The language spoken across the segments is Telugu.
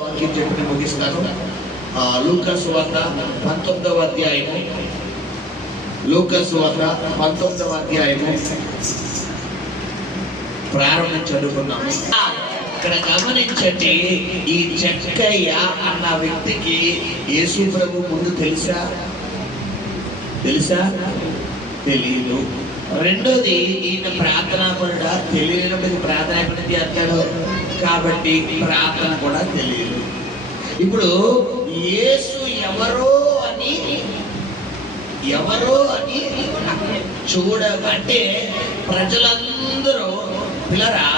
వాక్యం చెప్పి ముగిస్తాను. లూకా సువార్త 19వ అధ్యాయము, లూకా సువార్త 19వ అధ్యాయము ప్రారంభం చదువుకున్నాము. ఇక్కడ గమనించండి, ఈ చెక్కయ్య అన్న వ్యక్తికి యేసు ప్రభు ముందు తెలుసా? తెలియదు. రెండోది, ఈయన ప్రార్థనాపరుడా? తెలియనప్పుడు ప్రార్థన ఎప్పటి చేస్తాడు కాబట్టి ప్రార్థన కూడా తెలియదు. ఇప్పుడు యేసు ఎవరో అని చూడబట్టే ప్రజలందరూ పిల్లరా,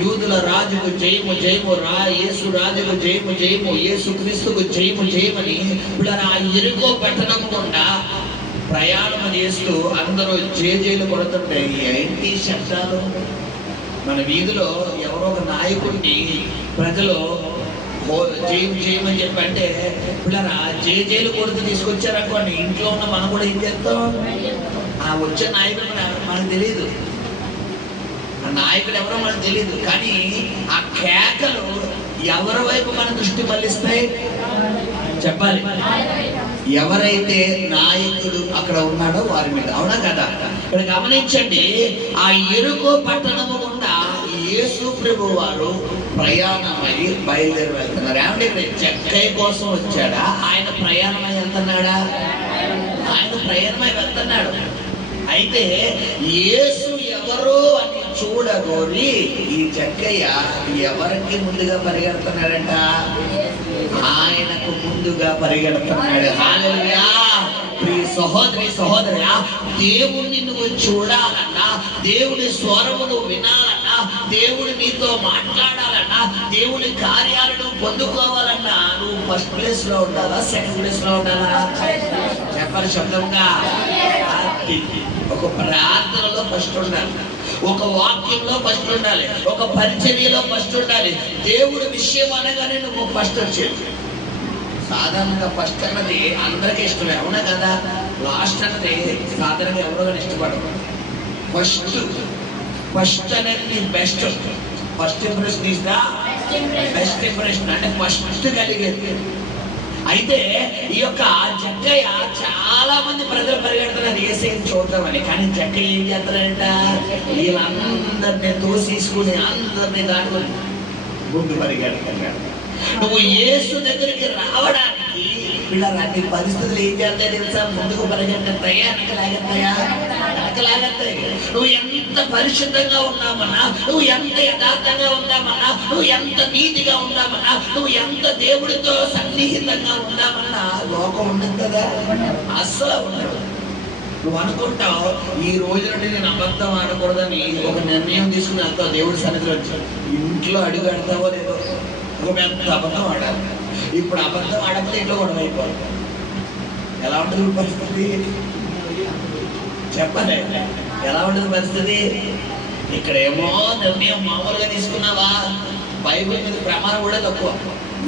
యూదుల రాజుకు జయము జయము రా, యేసు రాజుకు జయము జయము, యేసు క్రీస్తుకు జయము జయమని పిల్లరా ఎరుకో పెట్టడం గుండా ప్రయాణం చేస్తూ అందరూ జేజేలు కొడుతుంటాయి. ఏంటి శబ్దాలు? మన వీధిలో ఎవరో ఒక నాయకుడిని ప్రజలు జైలు చేయమని చెప్పంటే పిల్లరా జేజేలు కొడుతూ తీసుకొచ్చారనుకోండి, ఇంట్లో ఉన్న మనం కూడా ఏం చేస్తాం? ఆ వచ్చే నాయకుడు మనకు తెలియదు, ఆ నాయకుడు ఎవరో మనకు తెలియదు, కానీ ఆ కేకలు ఎవరి వైపు మన దృష్టి మళ్ళిస్తాయి? చెప్పాలి. ఎవరైతే నాయకుడు అక్కడ ఉన్నాడో వారి మీద. అవునా కదా? ఇక్కడ గమనించండి, ఆ ఎరుకో పట్టణము గుండా యేసు ప్రభు వారు ప్రయాణమై బయలుదేరి వెళ్తున్నారు. ఏమంటే చెక్కయ్య కోసం వచ్చాడా? ఆయన ప్రయాణమై వెళ్తున్నాడా? ఆయన ప్రయాణమై వెళ్తున్నాడు. అయితే యేసు ఎవరో అని చూడగోరి ఈ చెక్కయ్య ఎవరికి ముందుగా పరిగెడుతున్నాడంట? ఆయనకు ముందుగా పరిగెడుతున్నాడు. హల్లెలూయా! ప్రియ సహోదరి సహోదరా, దేవుణ్ణి నువ్వు చూడాలన్నా, దేవుడి స్వరము నువ్వు వినాలన్నా, దేవుడు నీతో మాట్లాడాలన్నా, దేవుడి కార్యాలను పొందుకోవాలన్నా నువ్వు ఫస్ట్ ప్లేస్ లో ఉండాలా, సెకండ్ ప్లేస్ లో ఉండాలా? చెప్పాలి శబ్దంగా. ఒక ప్రార్థనలో ఫస్ట్ ఉండాలి, ఒక వాక్యంలో ఫస్ట్ ఉండాలి, ఒక పరిచర్యలో ఫస్ట్ ఉండాలి. దేవుడి విషయం అనగానే నువ్వు ఫస్ట్ వచ్చేది. సాధారణంగా ఫస్ట్ అన్నది అందరికీ ఇష్టమే. అవునా కదా? లాస్ట్ అన్నది సాధారణంగా ఎవరో కానీ ఇష్టపడరు. ఫస్ట్ అనేది best. First impression is the best impression, అంటే ఫస్ట్ కలిగేది. అయితే ఈ యొక్క జక్కయ్య చాలా మంది ప్రజలు పరిగెడుతున్నారు యేసుని చూద్దామని, కానీ జక్కయ్య ఏం చేస్తారంట? వీళ్ళందరినీ తోసేసుకుని అందరినీ దాటుకొని ముందు పరిగెడుతున్నాడు. నువ్వు యేసు దగ్గరికి రావడానికి వీళ్ళ పరిస్థితులు ఏం చేస్తాయి తెలుసా? ముందుకు పరిగెడతాయా, వెనకలాగతాయి. నువ్వు ఎంత పరిశుద్ధంగా ఉన్నామన్నా, నువ్వు ఎంత యథార్థంగా ఉన్నామన్నా, నువ్వు ఎంత నీతిగా ఉన్నామన్నా, నువ్వు ఎంత దేవుడితో సన్నిహితంగా ఉన్నామన్నా లోకం ఉండదు కదా, అస్సలు ఉండదు. నువ్వు అనుకుంటావు ఈ రోజు నుండి నేను అబద్ధం ఆడకూడదని ఒక నిర్ణయం తీసుకుని వెళ్తావు దేవుడి సన్నిధిలో వచ్చావు. ఇంట్లో అడుగు పెడతావో లేదో ఒక పెద్ద అబద్ధం ఆడాలి. ఇప్పుడు అబద్ధం ఆడకపోతే ఇంట్లో గొడవ అయిపోవాలి. ఎలా ఉంటుంది పరిస్థితి? చెప్పండి, ఎలా ఉంటుంది పరిస్థితి? ఇక్కడేమో నిర్ణయం మామూలుగా తీసుకున్నావా, బైబిల్ మీద ప్రమాణం కూడా తక్కువ.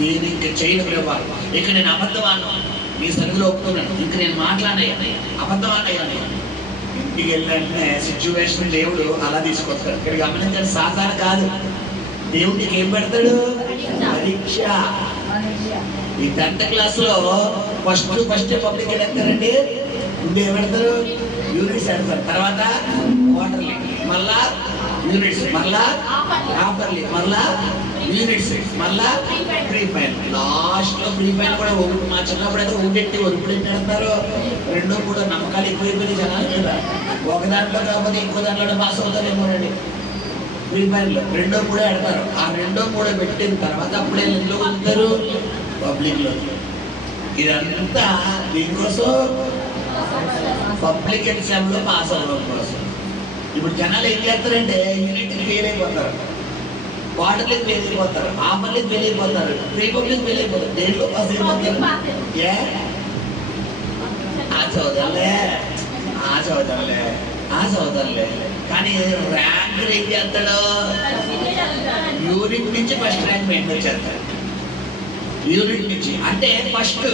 నేను ఇంక చేయను ప్రభా, ఇక నేను అబద్ధం ఆడినా నీ సన్నిధిలో ఒప్పుకున్నాను, ఇంక నేను మాట్లాడాను, అబద్ధం ఆడాను. ఇంటికి వెళ్ళిన సిచ్యువేషన్ దేవుడు అలా తీసుకొస్తాడు. ఇక్కడ గమనించండి, సాధారణ కాదు. దేవుడికి ఏం పెడతాడు? పరీక్ష. ఈ 10th క్లాస్లో ఫస్ట్ పబ్లిక్ పెడతారండి. ముందు ఏం పెడతారు? యూనిట్స్ పెడతారు, తర్వాత క్వార్టర్లీ, మళ్ళా యూనిట్స్, మళ్ళా హాఫర్లీ, మళ్ళా యూనిట్స్, మళ్ళా ప్రీ ఫైనల్. లాస్ట్ లో ప్రీ ఫైనల్ కూడా ఒకటి. మా చిన్నప్పుడు అయితే ఒకటి ఇప్పుడు ఏం పెడతారు? 2, 3 నమ్మకాలు ఎక్కువైపోయినాయి జనాలు కదా. ఒక దాంట్లో కాకపోతే ఇంకో దాంట్లో పాస్ అవుతారేమోనండి. ప్రీ ఫైనల్ 2, 3 పెడతారు. ఆ 2, 3 పెట్టిన తర్వాత అప్పుడే ఎందులో ఉంటారు? పబ్లిక్ లో. ఇదంతా దీనికోసం, పబ్లిక్ ఎగ్జామ్ లో పాస్ అవ్వడం కోసం. ఇప్పుడు జనాలు ఏం చేస్తారంటే యూనిట్ ఫెయిల్ అయిపోతారు, క్వార్టర్లీకి ఫెయిల్ అయిపోతారు, హాఫర్లీకి ఫెయిల్ అయిపోతారు, ప్రీ పబ్లిక్ ఫెయిల్ అయిపోతారు. దేంట్లో పాస్ అయిపోతారు? ఆ చదువుతారులే కానీ ర్యాంక్ ఏం చేస్తాడు? యూనిట్ నుంచి ఫస్ట్ ర్యాంక్ మెయింటైన్ చేస్తాడు. యూనిట్ నుంచి అంటే ఫస్ట్.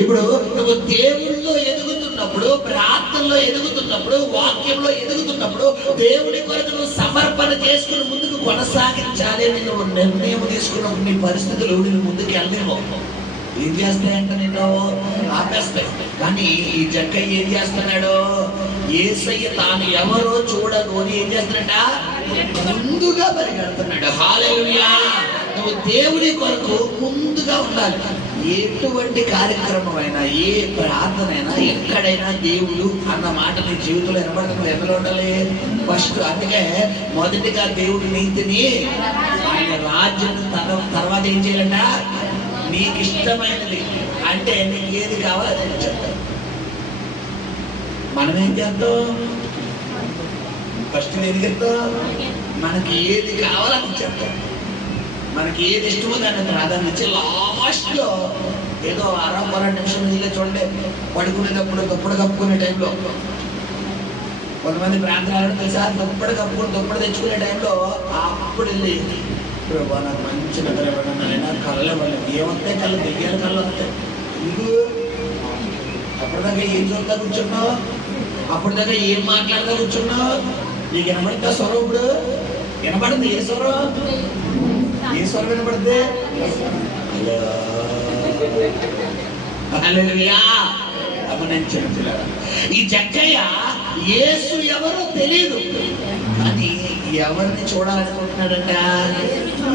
ఇప్పుడు నువ్వు దేవుళ్ళలో ఎదుగుతున్నావు, ఎదుగుతున్నప్పుడు, ప్రార్థనలో ఎదుగుతున్నప్పుడు, వాక్యంలో ఎదుగుతున్నప్పుడు, దేవుడి కొరకు నువ్వు సమర్పణ చేసుకుని ముందుకు కొనసాగించాలి అని నువ్వు నిర్ణయం తీసుకున్నప్పుడు నీ పరిస్థితులు నువ్వు ముందుకు వెళ్ళలేవు. ఏం చేస్తాయంట నిన్ను ఆపేస్తాయి. కానీ ఈ జక్కయ్య ఏం చేస్తున్నాడు? యేసయ్య తాను ఎవరో చూడగోని ఏం చేస్తున్నాడ? ముందుగా పరిగెడుతున్నాడు. హల్లెలూయా! నువ్వు దేవుడి కొరకు ముందుగా ఉండాలి. ఎటువంటి కార్యక్రమం అయినా, ఏ ప్రార్థన అయినా, ఎక్కడైనా దేవుడు అన్న మాట నీ జీవితంలో వినబడుతున్న ఎందులో ఉండాలి? ఫస్ట్. అందుకే మొదటిగా దేవుడి నీతిని, ఆయన రాజ్యం తర్వాత ఏం చేయాలంట? నీకు ఇష్టమైనది అంటే నీకు ఏది కావాలో అది చెప్తాను. మనం ఏం చేస్తాం? ఫస్ట్ ఏది చెప్తాం? మనకి ఏది కావాలో అది చెప్తాం. మనకి ఏది ఇష్టమో దాన్ని ప్రాధాన్యత ఇచ్చి లాస్ట్ లో ఏదో 6-12 నిమిషం ఇలా చూడండి, పడుకునేటప్పుడు దుప్పటి కప్పుకునే టైంలో కొంతమంది ప్రాంతాలు తెలుసా, దుప్పటి కప్పుకుని దుప్పటి తెచ్చుకునే టైంలో అప్పుడు వెళ్ళి ప్రభా నాకు మంచి నిద్ర ఇవ్వడం, కళ్ళలో వాళ్ళు ఏమొస్తాయి, కళ్ళు దెయ్యాల కళ్ళు వస్తాయి. ఎందుకు? అప్పటిదాకా ఏం చూద్దా కూర్చున్నావు, అప్పటిదాకా ఏం మాట్లాడదా కూర్చున్నావు. నీకు వినబడుతుందా స్వరం? ఇప్పుడు వినబడుతుంది. ఏ స్వరం? ఏ స్వరం వినబడుతుంది? హల్లెలూయా! ఈ జక్కయ్య యేసు ఎవరో తెలియదు, కానీ ఎవరిని చూడాలనుకుంటున్నాడంట?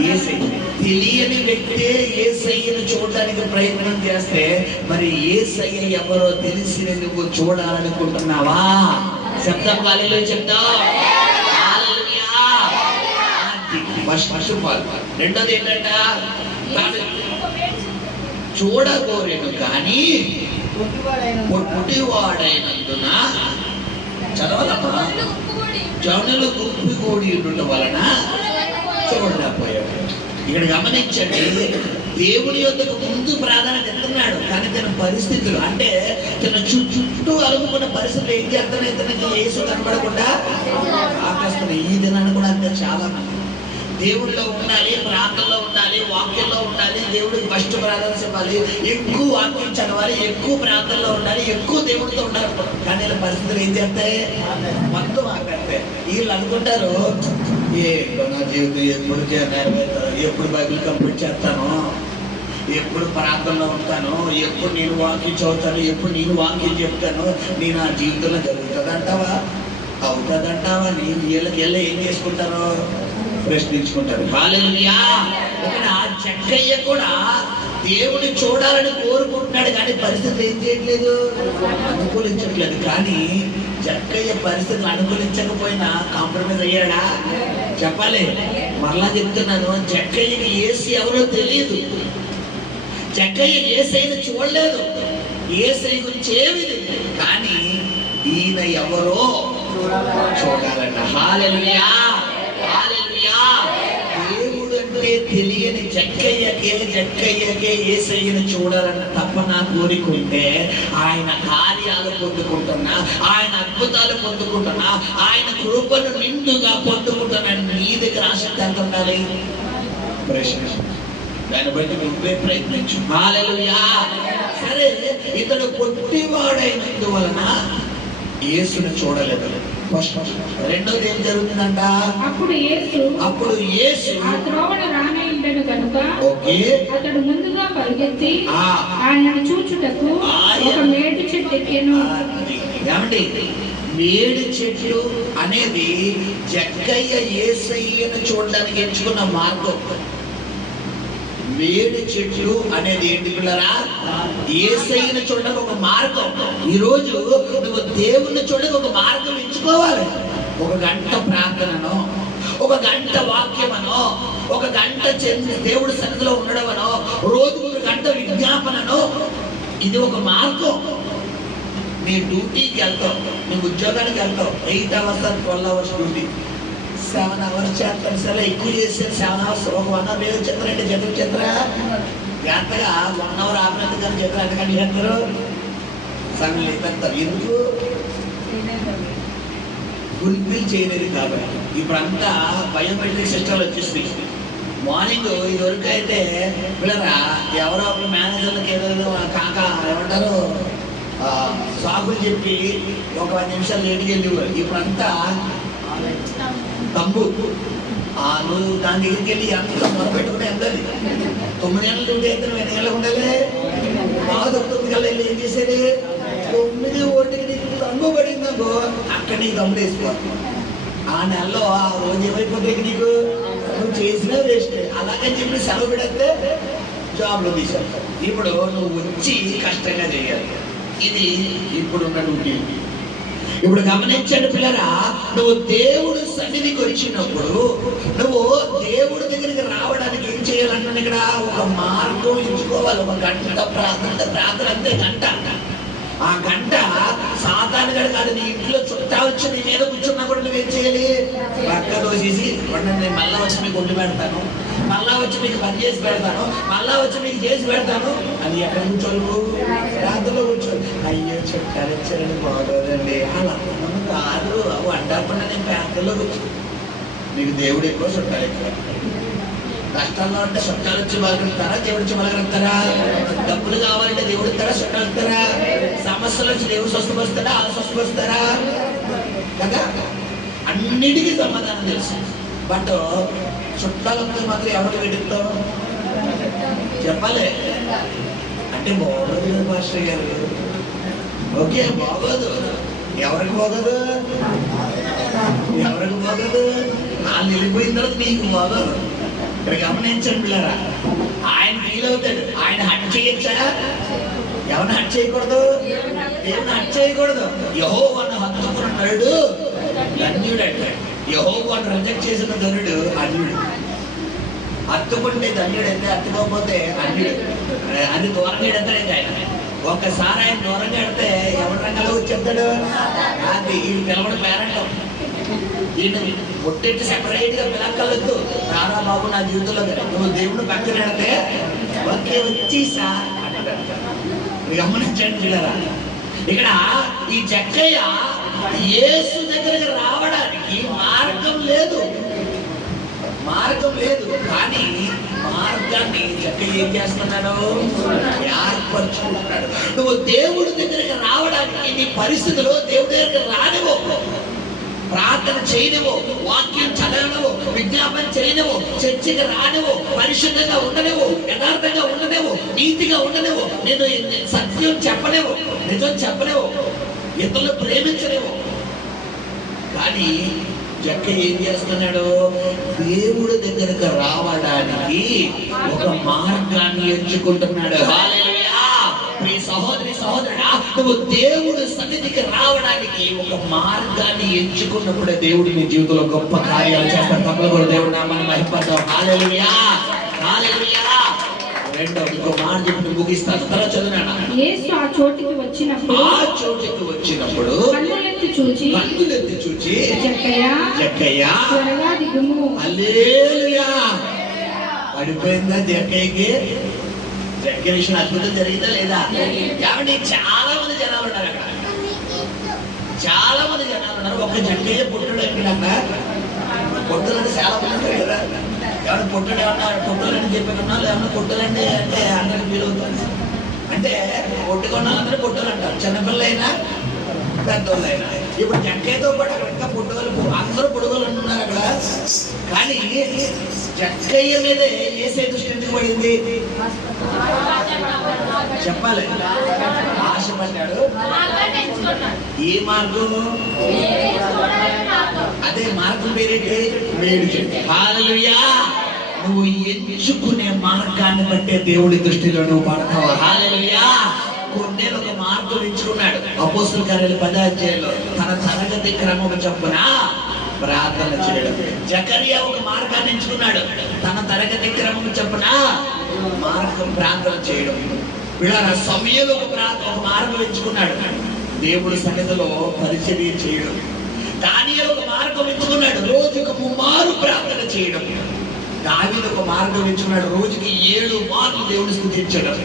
యేసయ్య. తెలియని వ్యక్తే యేసయ్యను చూడడానికి ప్రయత్నం చేస్తే మరి యేసయ్య ఎవరో తెలిసి నువ్వు చూడాలనుకుంటున్నావా? చెప్తాం. హల్లెలూయా చెప్తాం. హల్లెలూయా! ఫస్ట్ రెండోది ఏంటంట? చూడగోరేను కానీ పొట్టివాడైనందున చదవాలమ్మా, జనులు గుంపుగూడి ఉండటం వలన చూడలేకపోయాడు. ఇక్కడ గమనించండి, దేవుని యొద్దకు ముందు ప్రాధాన్యత ఎత్తున్నాడు, కానీ తన పరిస్థితులు అంటే తన చుట్టూ అలుముకున్న పరిస్థితులు ఏం చేస్తున్నాయి? తనకి యేసు కనబడకుండా ఆపేస్తున్నాయి. ఈ దినాన్ని కూడా అంతే. చాలా మంది దేవుడిలో ఉండాలి, ప్రార్థనలో ఉండాలి, వాక్యంలో ఉండాలి, దేవుడికి ఫస్ట్ ప్రాధాన్యత ఇవ్వాలి, ఎక్కువ వాక్యం చదవాలి, ఎక్కువ ప్రార్థనలో ఉండాలి, ఎక్కువ దేవుడితో ఉండాలి. కానీ వీళ్ళ పరిస్థితులు ఏం చేస్తాయి? మొత్తం ఆపేస్తాయి. వీళ్ళు అనుకుంటారు నా జీవితం ఎప్పుడు నెరవేరుతాను, ఎప్పుడు బైబిల్ కంప్లీట్ చేస్తాను, ఎప్పుడు ప్రార్థనలో ఉంటాను, ఎప్పుడు నేను వాక్యం చదువుతాను, ఎప్పుడు నేను వాక్యం చెప్తాను, నేను ఆ జీవితంలో జరుగుతుందంటావా, అవుతుందంటావా? నేను వీళ్ళకి వెళ్ళి ఏం చేసుకుంటారో ప్రశ్నించుకుంటారు. హల్లెలూయా! ఆ జక్కయ్య కూడా దేవుని చూడాలని కోరుకుంటున్నాడు, కానీ పరిస్థితులు ఏం చేయట్లేదు, అనుకూలించట్లేదు. కానీ జక్కయ్య పరిస్థితులు అనుకూలించకపోయినా కాంప్రమైజ్ అయ్యాడా? చెప్పాలి. మరలా చెప్తున్నాను, జక్కయ్యకి యేసు ఎవరో తెలియదు, జక్కయ్య యేసయ్యను చూడలేదు, యేసయ్య గురించి ఏమీ తెలియదు, కానీ ఈయన ఎవరో చూడాలంట. హల్లెలూయా! హల్లెలూయా! దేవుడు అంటే తెలియని జక్కయ్యకే యేసయ్యను చూడాలన్న తపన కోరికుంటే ఆయన కార్యాలు పొందుకుంటున్నా, ఆయన అద్భుతాలు పొందుకుంటున్నా, ఆయన కృపను నిండుగా పొందుకుంటున్నాను. నీ దగ్గర ఆసక్తి ఎంత ఉండాలి? దాన్ని బట్టి నువ్వే ప్రయత్నించు. హల్లెలూయా! సరే, ఇతడు పొట్టివాడైనందువలన యేసును చూడలేదు. రెండోది ఏం జరుగుతుందంట? అప్పుడు యేసు ఆ త్రోవను రానయ్యుండెను కనుక అతడు ముందుగా పరిగెత్తి ఆయనను చూచుటకు ఒక మేడి చెట్టు ఎక్కెను. ఏమండి, మేడి చెట్లు అనేది జక్కయ్య యేసయ్యను చూడడానికి ఎంచుకున్న మార్గం. మేడి చెట్లు అనేది ఏంటి పిల్లరా? యేసయ్యను చూడడానికి ఒక మార్గం. ఈరోజు నువ్వు దేవుణ్ణి చూడడానికి ఒక మార్గం ఎంచుకోవాలి. 1 గంట ప్రార్థనను, 1 గంట వాక్యమనో, 1 గంట దేవుడి సన్నిధిలో ఉండడమనో, రోజు 1 గంట విజ్ఞాపనను, ఇది ఒక మార్గం. నీ డ్యూటీకి వెళ్తావు, నీ ఉద్యోగానికి వెళ్తావు, 8 hours 12 hours డ్యూటీ, 7 hours చేస్తాను. సరే, ఎక్కువ చేస్తే 7 hours, ఒక 1 hour వేరే చెప్తారంటే జతం చెప్తారా? ఎంతగా 1 hour ఆపినందుకు కానీ చెప్తారు. ఎంతకంటే చెప్తారు సగం లేపెడతారు. ఎందుకు? ఫుల్ఫిల్ చేయలేదు కాబట్టి. ఇప్పుడంతా బయోమెట్రిక్ సిస్టమ్ వచ్చేసి మార్నింగ్ ఇదివరకు అయితే పిల్లరా ఎవరో ఒక మేనేజర్లకి ఏదో కాక ఏమంటారు సాకులు చెప్పి ఒక 10 నిమిషాలు లేట్కి వెళ్ళేవారు. ఇప్పుడంతా తమ్ము నువ్వు దాని దగ్గరికి వెళ్ళి ఎంత మొదలుపెట్టుకుని వెళ్ళాలి. 9 ఏళ్ళ డ్యూటీ అయితే 8 ఏళ్ళకు ఉండాలి. బాగా 9 కల్లా వెళ్ళి ఏం చేసేది, 9 ఓటికి నీకు తమ్ము పడిందనుకో అక్కడ నీకు తమ్ముడు వేసుకోవాలి. ఆ నెలలో ఆ రోజు ఏమైపోతే నీకు నువ్వు చేసినా వేస్ట్. అలాగని చెప్పి సెలవు పెడితే జాబ్లో తీసావు. ఇప్పుడు నువ్వు వచ్చి కష్టంగా చేయాలి. ఇది ఇప్పుడున్న డ్యూటీ. ఇప్పుడు గమనించండి పిల్లరా, నువ్వు దేవుడు సన్నిధికి వచ్చినప్పుడు నువ్వు దేవుడి దగ్గరికి రావడానికి ఏం చేయాలంటే ఇక్కడ ఒక మార్గం ఎంచుకోవాలి. ఒక గంట ప్రార్థన అంతే గంట. ఆ గంట సాతాను గడు కాదు, నీ ఇంట్లో చుట్టా వచ్చి నీ మీద కూర్చున్నా కూడా నువ్వేం చేయాలి, పక్క దోసేసి నేను మళ్ళా వచ్చి మీకు వండి పెడతాను, మళ్ళా వచ్చి మీకు పని చేసి పెడతాను, మళ్ళా వచ్చి మీకు చేసి పెడతాను అని ఎక్కడ కూర్చోను, ప్రాంతంలో కూర్చోను. అయ్యో చుట్టాలు వచ్చారని బాగోదండి అలా కాదు, అవి అంటాకుండా నేను ప్రాంతంలో కూర్చో. మీకు దేవుడు ఎక్కువ చుట్టాలు ఎక్కువ. కష్టాల్లో అంటే చుట్టాలు వచ్చి బలగలుగుతారా, దేవుడు వచ్చి బలగలుగుతారా? డబ్బులు కావాలంటే దేవుడు ఇస్తారా, చుట్టాలు ఇస్తారా? సమస్యలు వచ్చి దేవుడు స్వస్థపరుస్తాడా, వాళ్ళు స్వస్థపరుస్తారా కదా? అన్నిటికీ సమాధానం తెలుసు. బట్ చుట్టాలు వస్తే మాత్రం ఎవరికి వెడుతాం చెప్పాలి అంటే బాగోదు మాస్టర్ గారు. ఓకే బాగోదు. ఎవరికి బాగోదు, ఎవరికి బాగోదు? వాళ్ళు వెళ్ళిపోయిన తర్వాత నీకు బాగోదు. ఇక్కడ గమనించండి పిల్లరా, ఆయన ఫీల్ అవుతాడు. ఆయన హట్ చేయొచ్చా? ఎవరిని హట్ చేయకూడదు, దేవుని హట్ చేయకూడదు. యెహోవాను హత్తుకున్నాడు ధన్యుడు అంటాడు. యెహోవాను రిజెక్ట్ చేసిన ధన్యుడు అన్యుడు. హత్తుకుంటే ధన్యుడు అయితే, హత్తుకోకపోతే అన్యుడు. అది దూరంగా ఎడతాడు. ఆయన ఒక్కసారి ఆయన దూరంగా ఎడితే ఎవరి రంగంలో వచ్చి చెప్తాడు, అది ఈ పిలవడు పేరంటాం. ఈయన ఒట్టెట్టి సెపరేట్ గా పిలక్కలొద్దు. రారా బాబు నా జీవితంలో నువ్వు దేవుడు పక్కన పెడితే ఒకే వచ్చేసా గమనించండి పిల్లరా. ఇక్కడ ఈ జక్కయ్య యేసు దగ్గరికి రావడానికి మార్గం లేదు, మార్గం లేదు. కానీ మార్గాన్ని జక్కయ్య ఏం చేస్తున్నాడు, ఏర్పరచుకుంటున్నాడు. నువ్వు దేవుడి దగ్గరికి రావడానికి నీ పరిస్థితిలో దేవుడి దగ్గరికి రానివో, ప్రార్థన చేయనివో, వాక్యం చదవనివో, విజ్ఞాపన చేయనివో, చర్చకి రానివో, పరిశుద్ధంగా ఉండనివో, యథార్థంగా ఉండనివో, నీతిగా ఉండనివో, నేను సత్యం చెప్పలేవు, నిజం చెప్పలేవు, ఇతరులు ప్రేమించలేవు. కానీ జక్క ఏం చేస్తున్నాడు, దేవుడి దగ్గరకు రావడానికి ఒక మార్గాన్ని ఎంచుకుంటున్నాడు. హల్లెలూయా. ప్రియ సహోదరి సహోదరుడా, నువ్వు దేవుడు సన్నిధికి రావడానికి ఒక మార్గాన్ని ఎంచుకున్నప్పుడు దేవుడు నీ జీవితంలో గొప్ప కార్యాలు చేస్తాడు. తప్పకుండా దేవుడు నామాన్ని మహిమపడతాం. హల్లెలూయా, హల్లెలూయా. రెండో ఇంకో మాట చెప్పి ముగిస్తాను. తర్వాత చదివినా, యేసు ఆ చోటికి వచ్చినప్పుడు కన్నులెత్తి చూచి జక్కయ్య త్వరగా దిగుము. హల్లెలూయా. పడిపోయిందా జక్కయ్యకి? జక్కయ్య విషయం అద్భుతం జరిగిందా లేదా? కాబట్టి చాలా మంది జనాలు ఉన్నారు అక్కడ, చాలా మంది జనాలు ఉన్నారు. ఒక జక్కయ్య పుట్టుడు ఎక్కడన్నా పొట్టులంటే చాలా మంది కదా. ఎవరు పొట్టుడు ఏమన్నా పొట్టులని చెప్పినా లేమన్నా పొట్టులండి అంటే అందరికి ఫీల్ అవుతుంది. అంటే పొట్టుకున్న అందరూ పొట్టులు అంటారు, చిన్నపిల్లైనా పెద్దోళ్ళైనా. ఇప్పుడు జక్కయ్యతో పాటు అక్కడ ఇంకా పొట్టుగలు, అందరూ పొడుగులు అంటున్నారు అక్కడ. కానీ జక్కయ్య మీద ఏసే దృష్టి ఎందుకు పడింది చెప్పాలి? ఆశపడ్డాడు. ఏ మార్గం? అదే మార్గం పేరేంటి? వేడు చెట్టు. హల్లెలూయా. నువ్వు ఎంచుకునే మార్గాన్ని బట్టే దేవుడి దృష్టిలో నువ్వు పడతావు. హల్లెలూయా. కొన్నేళ్ళు ఒక మార్గం ఎంచుకున్నాడు. అపోస్తలుల కార్యాలు 10వ అధ్యాయంలో తన తరగతి క్రమం చొప్పున ప్రార్థన చేయడం. జకరియా ఒక మార్గాన్ని ఎంచుకున్నాడు. తన తరగతి క్రమం చొప్పున మార్గం ప్రార్థన చేయడం. వీళ్ళ సమయంలో ఒక మార్గం ఎంచుకున్నాడు, దేవుడి సన్నిధిలో పరిచర్య చేయడం. దానియేలు ఒక మార్గం ఎంచుకున్నాడు, రోజుకు 3 మార్లు ప్రార్థన చేయడం. దావీదు ఒక మార్గం ఎంచుకున్నాడు, రోజుకి 7 మార్లు దేవుని స్తుతించడం.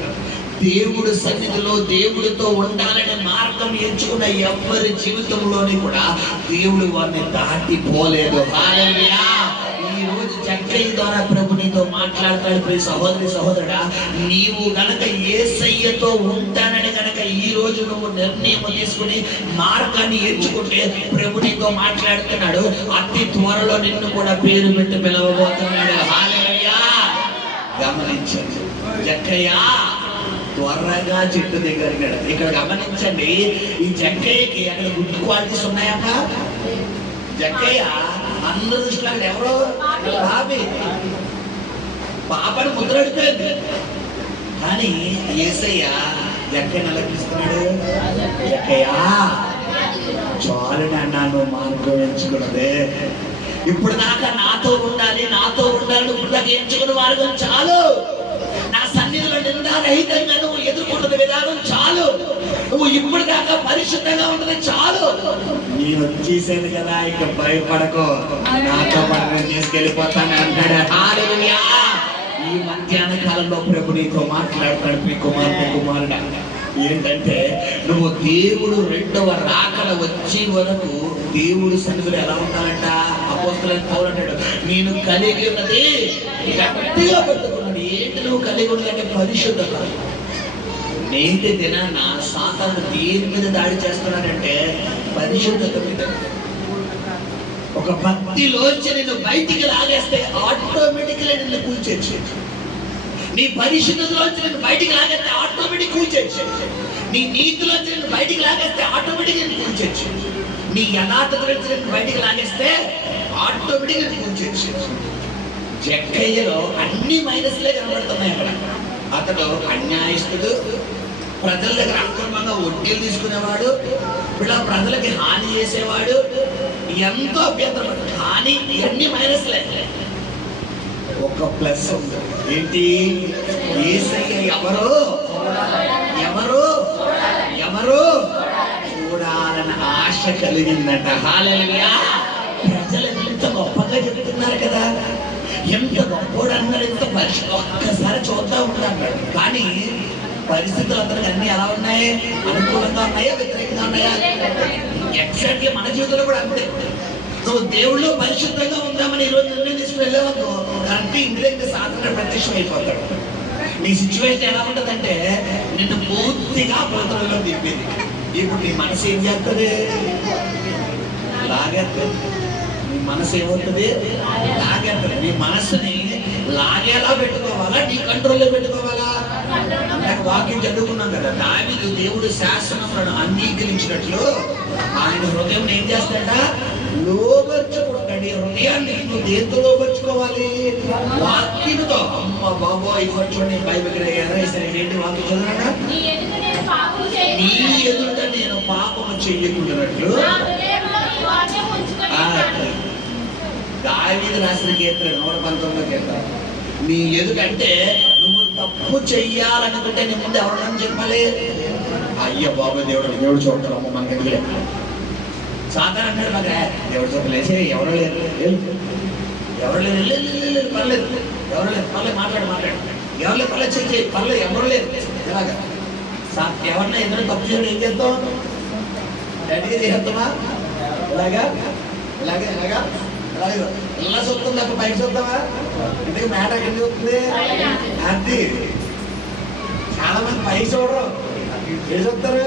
దేవుడి సన్నిధిలో దేవుడితో ఉండాలనే మార్గం ఎంచుకున్న ఎవరి జీవితంలోని కూడా దేవుడు వారిని దాటిపోలేదు. హల్లెలూయా. ఈ రోజు జక్క జక్కయ్య ద్వారా ప్రభు నీతో మాట్లాడతాడు. ప్రియ సహోదరి సహోదరుడా, నీవు గనక యేసయ్యతో ఉంటానని గనక ఈ రోజు నువ్వు నిర్ణయం తీసుకుని మార్గాన్ని ఎంచుకుంటే ప్రభు నీతో మాట్లాడుతున్నాడు. అతి త్వరలో నిన్ను కూడా పేరు పెట్టి పిలవబోతున్నాడు. హల్లెలూయా. గమనించండి, జక్కయ్య త్వరగా చెట్టు దగ్గర. ఇక్కడ గమనించండి, ఈ జక్కయ్యకి అక్కడ గుడ్ క్వాలిటీస్ ఉన్నాయట. జక్కయ్య అందరూ దృష్టిలో ఎవరో పాపి, పాపని ముద్రడిపోయింది. కానీ యేసయ్య జక్కయ్యని అలపిస్తున్నాడు. జక్కయ్య చాలు నాన్న మార్గం ఎంచుకున్నదే, ఇప్పుడు దాకా నాతో ఉండాలి ఇప్పుడు దాకా ఎంచుకున్న మార్గం చాలు. నా సన్నిధిలో నిందారహితంగా నువ్వు ఎదుర్కొంటున్న విధానం చాలు. నువ్వు ఇప్పుడు దాకా పరిశుద్ధంగా ఉన్నది చాలు. నేను వచ్చేసాను కదా, ఇక భయపడకు, నాతో పడక తీసుకెళ్ళిపోతాను అంటాడు. హల్లెలూయా. ఈ మధ్యాహ్న కాలంలో ప్రభు నీతో మాట్లాడతాడు. మీ కుమారుడా, ఏంటంటే నువ్వు దేవుడు రెండవ రాకడ వచ్చే వరకు దేవుడు సన్నిధిలో ఎలా ఉంటాడంట? అపోస్తలుడైన పౌలు అంటాడు, నేను కలిగి ఉన్నది గట్టిగా పట్టుకున్నాడు. ఏంటి నువ్వు కలిగి ఉన్నదంటే పరిశుద్ధత. నేటి దినాన సాతాను దేని మీద దాడి చేస్తున్నాడంటే పరిశుద్ధత మీద. ఒక భక్తిలోంచి నిన్ను బయటికి లాగేస్తే ఆటోమేటిక్గా నిన్ను కూల్చేచ్చు. నీ పరిశుద్ధతలోంచి నిన్ను బయటికి లాగేస్తే ఆటోమేటిక్ కూల్చేచ్చు. నీ నీతిలోంచి నిన్ను బయటికి లాగేస్తే ఆటోమేటిక్ నిన్ను కూల్చేచ్చు. నీ యథార్థతలోంచి నిన్ను బయటికి లాగేస్తే ఆటోమేటిక్ నిన్ను కూల్చేచ్చు. జక్కయ్యలో అన్ని మైనస్లే కనబడుతున్నాయి. అక్కడ అతడు అన్యాయస్తుడు, ప్రజల దగ్గర అక్రమంగా వడ్డీలు తీసుకునేవాడు, ఇలా ప్రజలకి హాని చేసేవాడు, ఎంతో అభ్యంతరం. కానీ ఇవన్నీ మైనస్లే. ఒక ప్లస్ ఉంది. ఏంటి? యేసయ్య ఎవరు ఎవరు ఎవరు చూడాలని ఆశ కలిగిందట. హల్లెలూయా. ప్రజలు ఎంత గొప్పగా చెప్తున్నారు కదా, ఎంత గొప్పడు అన్నాడు, ఎంత ఒక్కసారి చూద్దాం ఉంటాడు. కానీ పరిస్థితులు అందరికి అన్ని ఎలా ఉన్నాయి? అనుకూలంగా ఉన్నాయా, వ్యతిరేకంగా ఉన్నాయా? ఎగ్జాక్ట్లీ మన జీవితంలో కూడా అంతే. నువ్వు దేవుళ్ళు పరిశుద్ధంగా ఉందామని ఈరోజు నిర్ణయం తీసుకుని వెళ్ళావనుకో, అంటే ఇంటి దగ్గర సాధారణ ప్రత్యక్షం అయిపోతాడు. నీ సిచ్యువేషన్ ఎలా ఉంటుందంటే నిన్ను పూర్తిగా పవిత్రంలో దింపేది. ఇప్పుడు నీ మనసు ఏం చేస్తుంది? లాగేస్తుంది. నీ మనసు ఏమవుతుంది? లాగేస్తుంది. నీ మనసుని లాగేలా పెట్టుకోవాలా, నీ కంట్రోల్లో పెట్టుకోవాలా? నాకు వాక్యం చదువుకున్నాం కదా, దావీదు దేవుడు శాసనములను అంగీకరించినట్లు ఆయన హృదయం ఏం చేస్తాడ? లోబర్చుకుంటాడు. హృదయాన్ని నువ్వు దేంతో లోబర్చుకోవాలి? వాక్యంతో. అమ్మ బాబో, ఇవ్వండి చూడండి, బైబిల్ ఎదురేసరి ఏంటి వాక్యం చదువునా? నీ ఎదుట నేను పాపము చెయ్యకుంటున్నట్లు. దావీదు రాసిన కీర్తన 119 కీర్తన. నీ ఎదుటంటే నువ్వు తప్పు చెయ్యాలనుకుంటే నీ ముందు ఎవరన్నా చెప్పాలి? అయ్య బాబు, దేవుడు చూడతారు, అమ్మ మనకి ఎందుకులే. సాధారణ అంటాడు, మాకు దేవుడు చూడలేసే, ఎవరు లేరు పర్లేదు, ఎవరు లేరు పర్లేదు, మాట్లాడు ఎవరు లేరు పర్లేదు, చెయ్యి పర్లేదు, ఎవరు లేరు. ఇలాగా ఎవరన్నా ఏదైనా తప్పు చేయడం ఏం చేస్తాం? రెడీగా చేస్తామా? ఇలాగా ఇలాగే ఇలాగా ఇలాగే ఇలా చూస్తుంది, అప్పుడు పైకి చూద్దామా? ఇందుకు మ్యాట్ ఎక్కడికి వస్తుంది? అది చాలా మంది పైకి చూడరు, ఏడు చూస్తారు,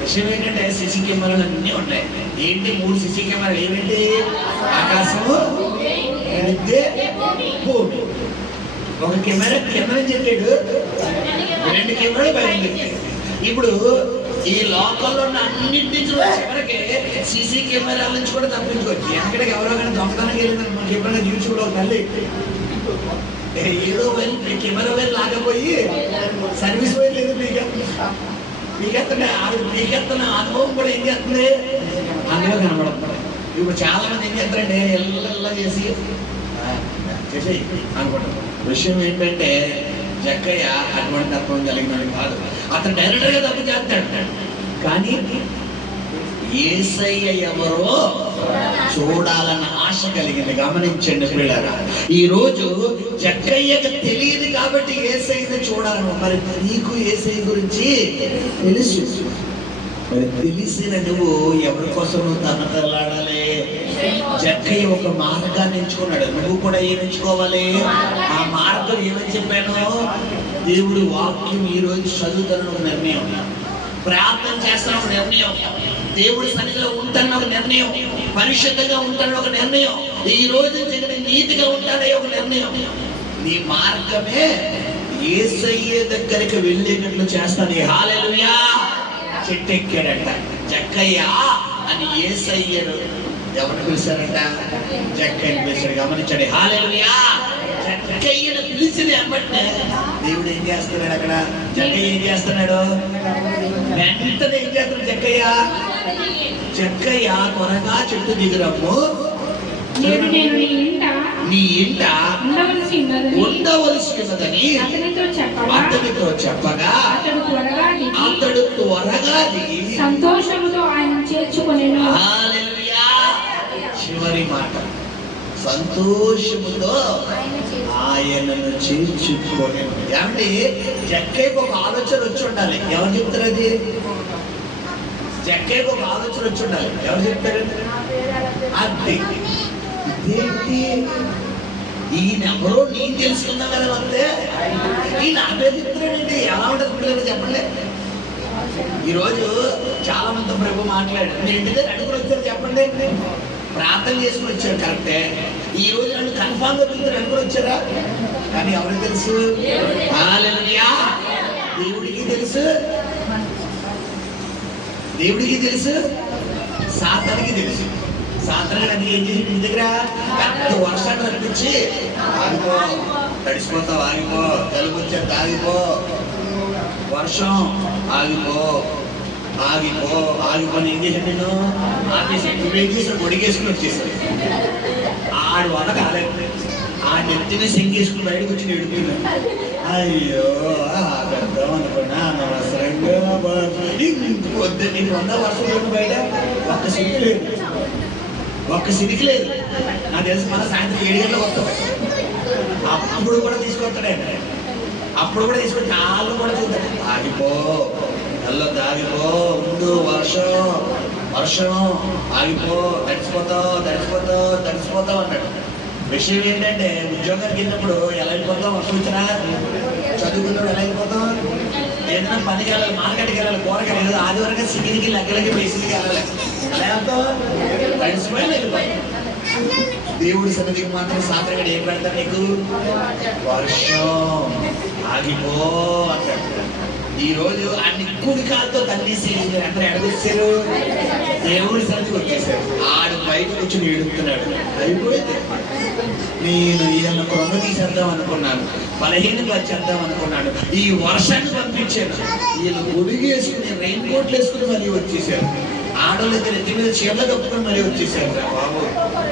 విషయం ఏంటంటే సిసి కెమెరాలు అన్నీ ఉంటాయి. ఏంటి? 3 సిసి కెమెరాలు. ఏమిటి? ఆకాశము, భూమి. ఒక కెమెరా చెప్పాడు, 2 కెమెరాలు బయట పెట్టాడు. ఇప్పుడు ఈ లోకల్లో ఉన్న అన్నింటి నుంచి చివరికి సీసీ కెమెరాల నుంచి కూడా తప్పించుకోవచ్చు. ఎక్కడికి ఎవరో కానీ దొంగతనం వెళ్ళిందని మనకి ఎప్పుడైనా చూసి కూడా ఒక తల్లి ఏదో వెళ్ళి కెమెరా వెళ్ళి లాగపోయి సర్వీస్ వైర్ లేదు పీకెత్తున్నా, ఆవిడ పీకెత్తున్న అనుభవం కూడా ఏం చేస్తుంది? అందులో కనబడుతుంది. ఇప్పుడు చాలా మంది ఏం చేస్తారంటే ఎల్ల చేసి అనుకుంటారు. విషయం ఏంటంటే జక్కయ్య అటువంటి తత్వం కలిగిన కాదు. అతను డైరెక్టర్గా తప్పు చేస్తాడు, కానీ యేసయ్య ఎవరో చూడాలన్న ఆశ కలిగింది. గమనించండి పిల్లరా, ఈ రోజు జక్కయ్యకు తెలియదు కాబట్టి యేసయ్యని చూడాలను. మరి నీకు యేసయ్య గురించి తెలుసు. మరి తెలిసిన నువ్వు ఎవరి కోసం నువ్వు తనతలాడాలి? జక్కయ్య ఒక మార్గాన్ని ఎంచుకున్నాడు, నువ్వు కూడా ఏం ఎంచుకోవాలి? ఆ మార్గం ఏమని చెప్పాను? దేవుడు వాక్యం ఈ రోజు చదువుతాను ఒక నిర్ణయం, ప్రార్థన చేస్తాను ఒక నిర్ణయం, దేవుడి సన్నిధిలో ఉంటాను ఒక నిర్ణయం, పరిశుద్ధంగా ఉంటాను ఒక నిర్ణయం, ఈ రోజు నీతిగా ఉంటానే ఒక నిర్ణయం. నీ మార్గమే యేసయ్య దగ్గరికి వెళ్ళేటట్లు చేస్తాను. హల్లెలూయా. చెట్టెక్కాడట జక్కయ్య అని యేసయ్యను ఎవరు పిలిచారంట? జక్కయ్యను పిలిచాడు. గమనించండి. హల్లెలూయా. జక్కయ్యను పిలిచిన వెంటనే దేవుడు ఏం చేస్తున్నాడు? అక్కడ జక్కయ్య ఏం చేస్తున్నాడు? వెంటనే ఏం చేస్తున్నాడు జక్కయ్య? జక్కయ్య త్వరగా చెట్టు దిగురమ్ము, నీ ఇంట ఉండవలసి ఉన్నదని అతనితో చెప్పగా అతడు త్వరగా దిగి సంతోషముతో ఆయన చేర్చుకొనెను. హల్లెలూయా. చివరి మాట, సంతోషముతో ఆయనను చేర్చుకొనెను. ఏమంటే జక్కయ్యకు ఒక ఆలోచన వచ్చి ఉండాలి. ఎవరు చెప్తారు అది? జక్కయ్యకు ఒక ఆలోచన వచ్చి ఉండాలి. ఎవరు చెప్తారు అది? ఇదేంటి, ఈయనెవరో నేను తెలుసుకున్నా కదా వస్తే ఈయన అదే చెప్తున్నాడండి. ఎలా ఉంటుంది పిల్లలు చెప్పండి. ఈరోజు చాలా మంది ప్రభు మాట్లాడారు, మీరు ఇంటి దగ్గర అడుగులు వచ్చారు చెప్పండి, ప్రార్థన చేసుకుని వచ్చారు కరెక్టే. ఈ రోజు నన్ను కన్ఫామ్ గా పిల్లలు అడుగులు వచ్చారా? కానీ ఎవరికి తెలుసు? హల్లెలూయా. దేవుడికి తెలుసు, దేవుడికి తెలుసు, సాతానికి తెలుసు. సాయంత్రం అది ఏం చేసి ఇంటి దగ్గర పెద్ద వర్షాన్ని రప్పించి, ఆగిపో, తడిసిపోతావు, ఆగిపో, జలుబు వచ్చేది ఆగిపో, వర్షం ఆగిపో, ఆగిపో, ఆగిపోని ఏం చేశాను నేను ఆపేసి ఏం చేసాను? గొడిగేసుకుని వచ్చేసాను. ఆడు వల్ల కాలేదు, ఆ నెత్తిని సెంగేసుకుని బయటకు వచ్చి ఎడుతున్నాను. అయ్యో పెద్దాం అనుకున్నా అనవసరంగా వద్దు. నీకు 100 వర్షం బయట ఒక్క సిగ్గు లేదు, ఒక్క సిరికి లేదు. నాకు తెలిసి మన సాయంత్రం 7 గంటలకు వస్తాం. అప్పుడు కూడా తీసుకొస్తాడే, అప్పుడు కూడా తీసుకొచ్చి నాళ్ళు కూడా చూద్దాం. ఆగిపో, నల్లో ఆగిపో, ఉండు, వర్షం వర్షం ఆగిపో, తడిసిపోతావు తడిసిపోతావు తడిసిపోతావు అన్నాడు. విషయం ఏంటంటే ఉద్యోగానికి వెళ్ళినప్పుడు ఎలా వెళ్ళిపోతాం? వర్షం వచ్చినా చదువుకున్నప్పుడు ఎలా వెళ్ళిపోతాం? ఏదైనా పనికి వెళ్ళాలి, మార్కెట్కి వెళ్ళాలి, కూరగాయలు వెళ్ళాలి, ఆదివరకు సిగిరికి లగ్గలకి బేసికి వెళ్ళాలి. ఎలా వెళ్తావు? తడిసిపోయి వెళ్ళిపోతాం. దేవుడి సన్నిధికి మాత్రం సాయంత్రం ఏం పెడతారు? నీకు వర్షం ఆగిపో అంటాడు. ఈ రోజు అన్ని కుడికాలతో తల్లిసి అందరూ ఎడగొచ్చారు, దేవుడి సన్నిధికి వచ్చేసారు. ఆడు బయటకు వచ్చి ఏడుస్తున్నాడు. అయిపోయింది. నేను ఈయన కృంగ తీసేద్దాం అనుకున్నాను, బలహీనపరిచేద్దాం అనుకున్నాను, ఈ వర్షాన్ని పంపించాను. వీళ్ళు గొడుగు వేసుకుని రెయిన్ కోట్లు వేసుకుని మళ్ళీ వచ్చేసారు. ఆడోళ్ళ ఎత్తి మీద చీరలు కప్పుకొని మళ్ళీ వచ్చేసారు. బాబు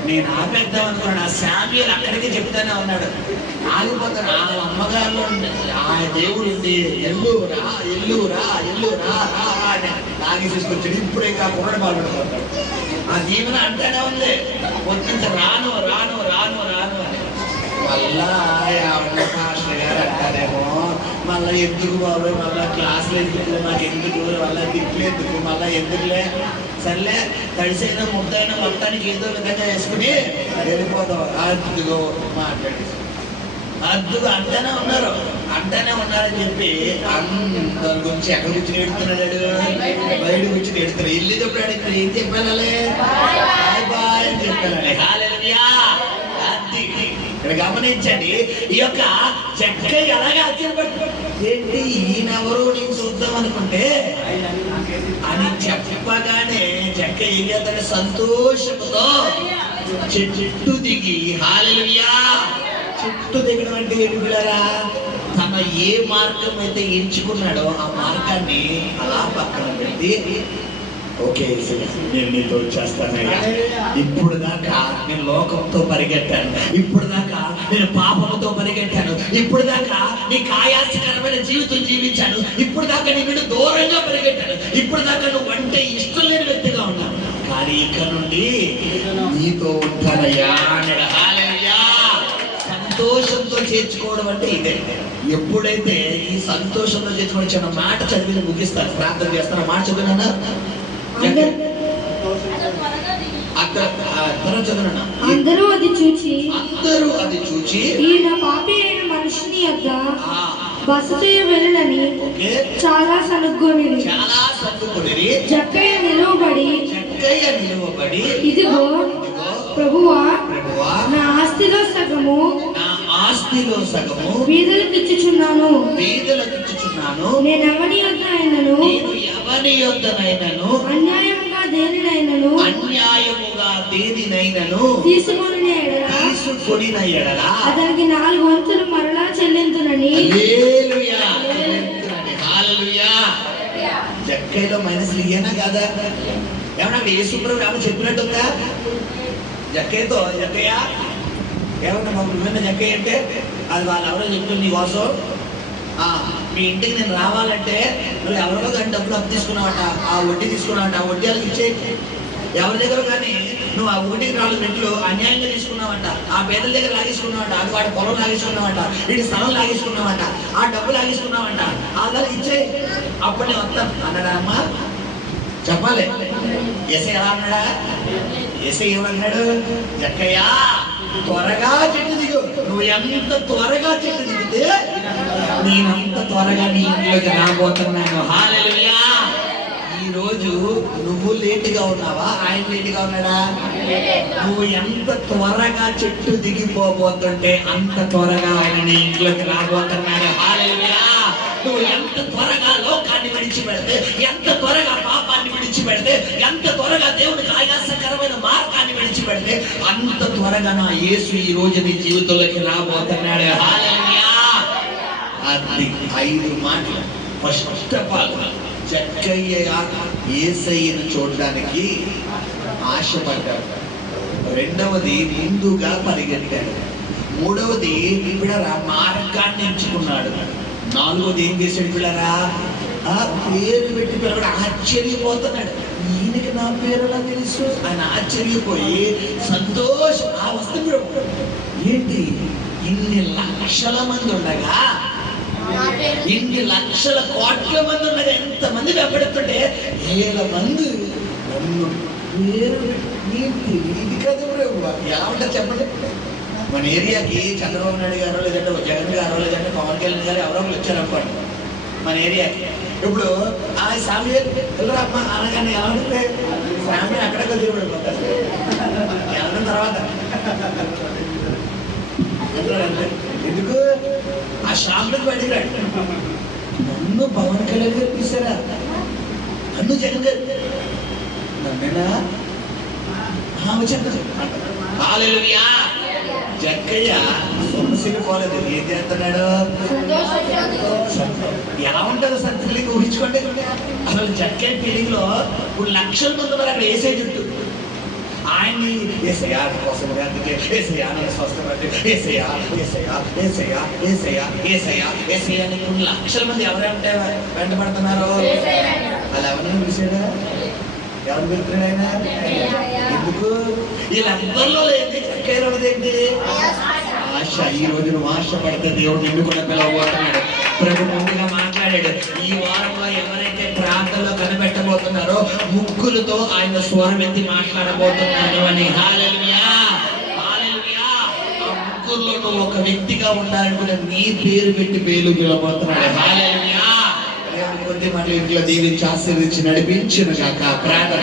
నేను ఆపేద్దాం అనుకున్నాను. ఆ శామ్యూల్ అక్కడికి చెప్తానే ఉన్నాడు, ఆగిపోతాను. ఆ అమ్మగారిలో ఆ దేవుడు ఉంది, ఎల్లు రా ఎల్లు రా ఎల్లు రా రా అని తాగి తీసుకొచ్చాడు. ఇప్పుడు ఇంకా కుర్రడు బాగుపడుతున్నాడు. ఆ దీవెన అంటేనే ఉంది, వచ్చి రాను రాను రాను రాను అని. మళ్ళా పాస్టర్ గారు అంటారేమో, మళ్ళీ ఎందుకు బాబు, మళ్ళీ క్లాసులు ఎందుకు, మాకు ఎందుకు, మళ్ళీ తిట్లు ఎందుకు, మళ్ళీ ఎందుకులే, సర్లే తడిసైనా ముద్దైనా మొత్తానికి ఏదో విధంగా వేసుకుని వెళ్ళిపోతాం. అద్దుగో మాట్లాడి అద్దుగా అంటేనే ఉన్నారని చెప్పి అందరి గురించి ఎక్కడి గురించి నేడుతున్నాడు? బయట గురించి నేడుతున్నాడు. వెళ్ళేటప్పుడు అడిగిన ఏం చెప్పాలి? బాయ్ బాయ్ అని చెప్పాలి. హల్లెలూయా. ఇక్కడ గమనించండి, ఈ యొక్క జక్కయ్య అలాగే ఆశ్చర్యపడు, ఏంటి ఈయనెవరు నేను చూద్దాం అనుకుంటే అని చెప్పగానే జక్కయ్య ఏం చేస్తాడు? సంతోషంతో చెట్టు దిగి, హల్లెలూయా. చెట్టు దిగడం అంటే ఏమిటిరా? తన ఏ మార్గం అయితే ఎంచుకున్నాడో ఆ మార్గాన్ని అలా పక్కన పెట్టి, ఓకే నేను నీతో వచ్చేస్తానయ్యా, ఇప్పుడు దాకా నేను లోకంతో పరిగెట్టాను, ఇప్పుడు దాకా నేను పాపముతో పరిగెట్టాను, ఇప్పుడు దాకా నీకు ఆయాసకరమైన జీవితం జీవించాను, ఇప్పుడు దాకా నీ నుండి దూరంగా పరిగెట్టాను, ఇప్పుడు దాకా నువ్వు అంటే ఇష్టం లేని వ్యక్తిగా ఉన్నాను, కానీ ఇక్కడ నుండి నీతో ఉంటానయ్యా అన్నాడు. హల్లెలూయా. సంతోషంతో చేర్చుకోవడం అంటే ఇదే. ఎప్పుడైతే ఈ సంతోషంలో చేర్చుకోవడం, చిన్న మాట చదివి ముగిస్తాను, ప్రార్థన చేస్తాను. మాట చదివినా అందరూ అది చూచి ఈయన పాపి అయిన మనుషుని యొద్ద బస చేయవలెనని చాలా సనుక్కొనిరి. జక్కయ్య నిలువబడి ఇదిగో ప్రభువా, నా ఆస్తిలో సగము బీదలకు ఇచ్చుచున్నాను. నేను ఎవని యొద్దనైనను అన్యాయముగా దేనినైనను తీసుకొనిన ఎడల అతనికి 4 వంతులు మరలా చెల్లింతునని. జక్కయ్యలో మైనస్ ఇయ్యేనా కాదా? ఏమన్నా యేసుప్రభు ఏమన్నా చెప్పినట్టుందా జక్కయ్యతో? జక్కయ్య ఏమన్నా మమ్మల్ని విన్న జక్కయ్య అంటే అది వాళ్ళు ఎవరో చెప్తుంది నీ కోసం, మీ ఇంటికి నేను రావాలంటే నువ్వు ఎవరిలో కానీ డబ్బులు అప్పు తీసుకున్నావట, ఆ వడ్డీ తీసుకున్నావట, ఆ వడ్డీ వాళ్ళకి ఇచ్చే. ఎవరి దగ్గర కానీ నువ్వు ఆ 1-4 రెట్లు అన్యాయంగా తీసుకున్నావంట, ఆ పేదల దగ్గర లాగేసుకున్నావంట, అది వాడి పొలం లాగేసుకున్నావంట, వీడి స్థలం లాగేసుకున్నావంట, ఆ డబ్బు లాగేసుకున్నావంట, అందరూ ఇచ్చే, అప్పుడు నేను వస్తాం అన్నాడా అమ్మా? చెప్పాలి. ఏసై ఎలా అన్నాడా? ఏసై ఏమన్నాడు? జక్కయ్య త్వరగా చెట్టు దిగు. నువ్వు ఎంత త్వరగా చెట్టు దిగితే నేనంత త్వరగా నీ ఇంట్లోకి రాబోతున్నాను. హల్లెలూయా. ఈ రోజు నువ్వు లేటుగా ఉన్నావా? ఆయన లేటుగా ఉన్నాడా? నువ్వు ఎంత త్వరగా చెట్టు దిగిపోబోతుంటే అంత త్వరగా ఆయన నీ ఇంట్లోకి రాబోతున్నాడు. హల్లెలూయా. నువ్వు ఎంత త్వరగా లోకాన్ని విడిచిపెడితే, ఎంత త్వరగా పాపాన్ని విడిచిపెడితే, ఎంత త్వరగా దేవునికి ఆయాసకరమైన మార్గాన్ని విడిచిపెడితే అంత త్వరగా నా యేసు ఈ రోజు నీ జీవితంలోకి రాబోతున్నాడు. హల్లెలూయా. అది 5 మాటలు. ఫస్ట్ ఆఫ్ ఆల్ జక్కయ్య యేసయ్యను చూడడానికి ఆశపడ్డాడు. రెండవది ముందుగా పరిగెట్టాడు. మూడవది పిల్లరా మార్గాన్ని ఎంచుకున్నాడు. నాలుగోది ఏం చేశాడు పిల్లరా? పేరు పెట్టి పిల్లడు ఆశ్చర్యపోతున్నాడు. ఈయనకి నా పేరు ఎలా తెలుసు? ఆయన ఆశ్చర్యపోయి సంతోషం. ఆ వస్తువు ఏంటి, ఇన్ని లక్షల మంది ఉండగా, ఇన్ని లక్షల కోట్ల మంది ఉండగా, ఎంతమంది వెంబడుతుంటే 1000 మంది నన్ను పేరు ఇది కదా ఎలా ఉంటుంది చెప్పండి. మన ఏరియాకి చంద్రబాబు నాయుడు గారు, లేదంటే జగన్ గారు, లేదంటే పవన్ కళ్యాణ్ గారు ఎవరో ఒకరు వచ్చారనుకోండి మన ఏరియాకి. ఇప్పుడు ఆ సామ్యూయల్ వెళ్ళరామ్మా అనగానే ఏమంటే ఫ్యామిలీ అక్కడే దిగబడిపోతారు. వెళ్ళడం తర్వాత ఎందుకు ఆ షాప్లోకి బయటకు నన్ను పవన్ కళ్యాణ్ గారు తీసారా, నన్ను జగన్ గారు నన్నేనా వచ్చారు. హల్లెలూయా. జక్కయ్య సొమ్మసిల్లి పోలేదు. ఏం చేస్తున్నాడు? ఎలా ఉంటారు సార్ ఫీలింగ్ ఊహించుకోండి. అసలు జక్కయ్య ఫీలింగ్ లో ఇప్పుడు లక్షల మంది ఉన్నారు అక్కడ వేసే చుట్టూ. ఆయన్ని ఏసయ్యా కోసం అందుకే ఏసయ్యా నన్ను స్వస్థపడి ఏసయ్యా ఏసయ్యా ఏసయ్యా ఏసయ్యా ఏసయ్యా ఏసయ్యా అని 3 లక్షల మంది ఎవరంటే వెంటబడుతున్నారు. అలా ఎవరైనా పిలిచాడా? ఎవరు పిలుతున్నాడు ఆయన? ఎందుకు? వీళ్ళందరిలో లేదు జక్కయ్యలో ఏంటి? ఆశ. ఈ రోజు నువ్వు ఆశపడితే దేవుడు నిన్ను కూడా పిలవబోతున్నాడు. ప్రభు ముందుగా మాట్లాడాడు. ఈ వారంలో ఎవరైతే ప్రార్థనలో కనిపెట్టబోతున్నారో ముగ్గులతో ఆయన స్వరం ఎత్తి మాట్లాడబోతున్నాను అని. హల్లెలూయా. హల్లెలూయా. ఆ ముగ్గురులో నువ్వు ఒక వ్యక్తిగా ఉండాలనుకునే నీ పేరు పెట్టి పేరు పిలవబోతున్నాడు. హల్లెలూయా. కొద్ది మాటలు ఇంట్లో దీవించి ఆశీర్వదించి నడిపించును గాక. ప్రార్థన.